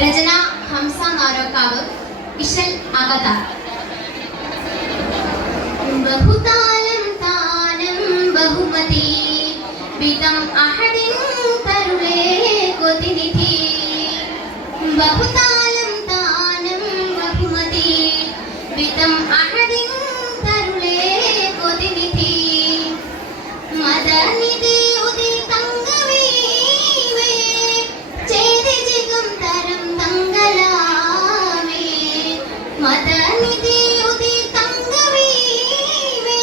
രചന ഹംസ നാരോക്കാവ്, ഇശൽ Agatha. ബഹുതാലം താനം ബഹുമതി ബിതം അഹദിൻ തരുളേ കൊതിനിധി. ബഹുതാലം താനം ബഹുമതി ബിതം അഹദിൻ തരുളേ കൊതിനിധി. മദനിധി ഉദിൽ തങ്കവീവേ ചേതി ജിഗം തരം തങ്കലാവേ. മദനിധി ഉദിൽ തങ്കവീവേ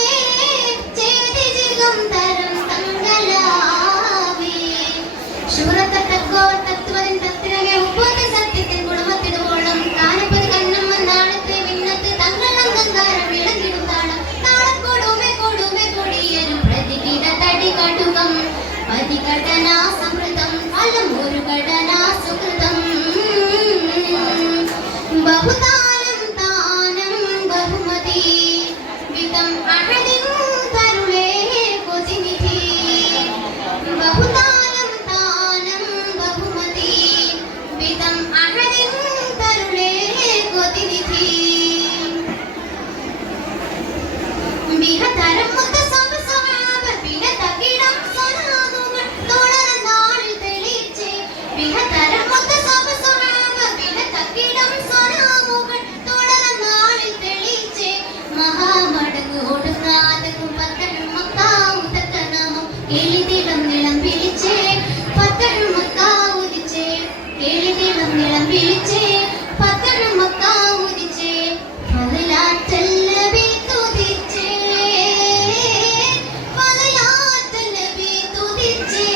ചേതി ജിഗം തരം തങ്കലാവേ. ശൂരതത്തക്കോ തത്വരൻ തത്തിരകെ ഉപ്പോത്തെ സത്യത്തിൽ കുടുംബത്തിടുവോളം കാനപ്പത് കണ്ണം നാളത്തെ വിണ്ണത്ത് തങ്ങളും ഗംഗാരം വിളങ്ങിടും താളം. താളക്കൊടുമെ കൊടുമെ കൊടിയരും പ്രതികിട തടി കടുകം പതിഘടനാ സമൃതം ഫലം ഒരു ഘടനാ സുഹൃതം. ബഹുതാലം താനം ബഹുമതി വിതം അഹദിൻ തരുളേ കൊതിനിധി. ബഹുതാലം താനം ബഹുമതി വിതം അഹദിൻ തരുളേ കൊതിനിധി. ബിഹതരം മുത്ത സവസവാബ ബിനതകിടം സനാമുകൾ തോളന നാളിൽ തെളിച്ചേ. ബിഹതരം മുത്ത സവസവാബ ബിനതകിടം സനാമുകൾ തോളന നാളിൽ തെളിച്ചേ. മഹാമടങ്ങ് ഒടുങ്ങാതകും പത്തഴും മക്കാവുതക്കനാമം എളിതിളം നിളം വിളിച്ചേ. പത്തഴും മക്കാവുദിച്ചേ എളിതിളം നിളം വിളിച്ചേ. പത്തഴും മക്കാവുദിച്ചേ ഫളലാറ്റല്ല ബീതുദിച്ചേ. ഫളലാറ്റല്ല ബീതുദിച്ചേ.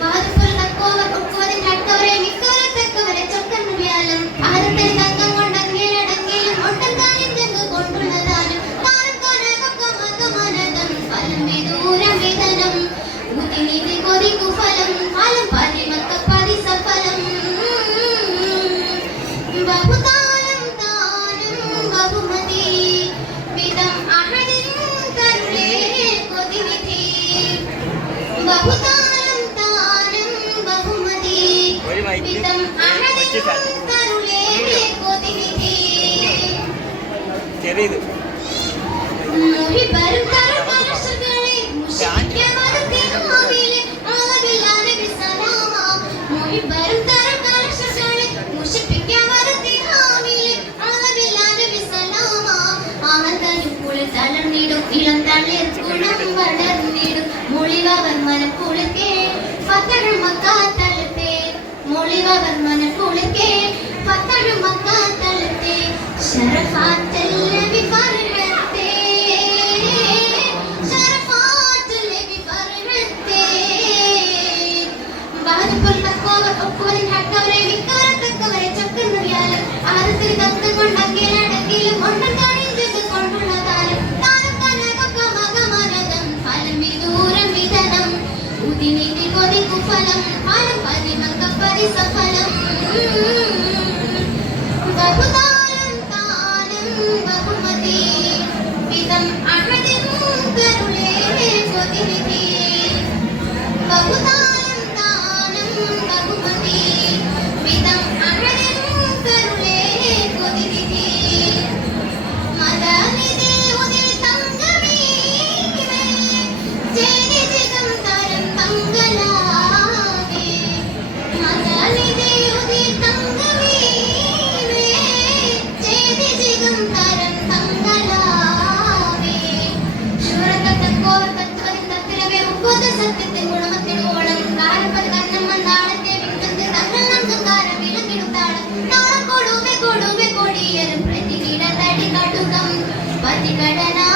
ബാദുപുര തക്കോവർ ഉക്കുവതിൻ ഹക്കവരെ മിക്കവരെ തെക്കവരെ ചൊക്കൻ വ്യാലം. ആരത്തെ തങ്കം കൊണ്ടങ്ങേരടങ്ങേലും ഒട്ടൻ താനിന്തെങ്ക് കൊണ്ടുള്ളതാനും താരക്കൊരകമകമനദം ഫലം വിദൂരം വിധനം. ഉതിനിധി കൊതിക്കു ഫലം ഫലം പതിമക്ക പതിസഫലം. ബഹുതാലം താനം ബഹുമതി വിതം അഹദിൻ തരുളേ കൊതിനിധി. ബഹുതാലം താനം ബഹുമതി വിതം അഹദിൻ തരുളേ കൊതിനിധി. മുഹിബരും തരുകലശകളെ മുഷിക്കവരുത്തിനാവിലെ അളവില്ലാതെ വിസലാമ. മുഹിബരും തരുകലശകളെ മുഷിപ്പിക്കവരുത്തിനാവിലെ അളവില്ലാതെ വിസലാമ. ആഹതനുക്കുളിൽ തളർന്നിടും ഇളം തളിർ ഗുണം വളർന്നിടും മൊളിവർ മനക്കുളിർക്കേ ഫത്തഴും മക്കാത്തളത്തെ. മൊളിവർ മനക്കുളിർക്കേ ഫത്തഴും മക്കാത്തളത്തെ. ശരഫാത്തല്ല ബിഫർഹത്തെ ശരഫാത്തല്ല ബിഫർഹത്തെ. ബാദുപുര തക്കോവർ ഉക്കുവതിൻ ഹക്കവരെ മിക്കവരെ തെക്കവരെ ചൊക്കൻ വ്യാലം. ആരത്തിൽ തക്കം കൊണ്ടങ്ങേരടങ്ങിലും ഒട്ടൻ താനിന്തെങ്ക് കൊണ്ടുള്ളതാനും താരക്കൊരകമകമനദം ഫലം വിദൂരം വിധനം. ഉതിനിധി കൊതിക്കു ഫലം ഫലം പതിമക്ക പതിസഫലം. ബഹുതാലം താനം ബഹുമതി വിതം അഹദിൻ തരുളേ കൊതിനിധി. ബഹുതാലം താനം ബഹുമതി വിതം അഹദിൻ തരുളേ കൊതിനിധി. മദനിധി ഉദിൽ തങ്കവീവേ ചേതി ജിഗം തരം തങ്കലാവേ. മദനിധി ഉദിൽ തങ്കവീവേ ചേതി ജിഗം തരം തങ്കലാവേ. ശൂരതത്തക്കോവർ തത്വരൻ തത്തിരകെ ഉപ്പോത്തെ സത്യത്തിൽ കുടുംബത്തിടുവോളം കാനപ്പത് കണ്ണം നാളത്തെ വിണ്ണത്ത് തങ്ങളും ഗംഗാരം വിളങ്ങിടും താളം. താളക്കൊടുമെ കൊടുമെ കൊടിയരും പ്രതികിട തടി കടുകം പതിഘടനാ